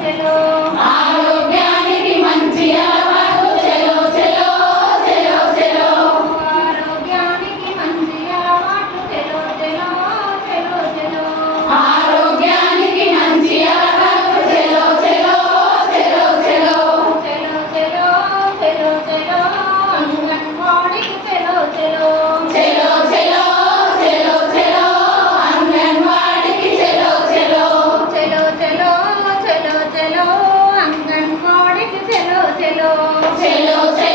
చెలో ఆరోగ్యానికి మంచి అలవాటు చెలో చెలో చెలో చెలో ఆరోగ్యానికి మంచి అలవాటు చెలో చెలో చెలో చెలో ఆరోగ్యానికి మంచి అలవాటు చెలో చెలో చెలో చెలో చెలో చెలో చెలో చెలో అంగన్వాడీకి చెలో చెలో చెలో చెలో చెలో చెలో అంగన్వాడీకి చెలో చెలో చెలో చెలో చెలో చెలో అంగన్వాడీకి చెలో చెలో చెలో చెలో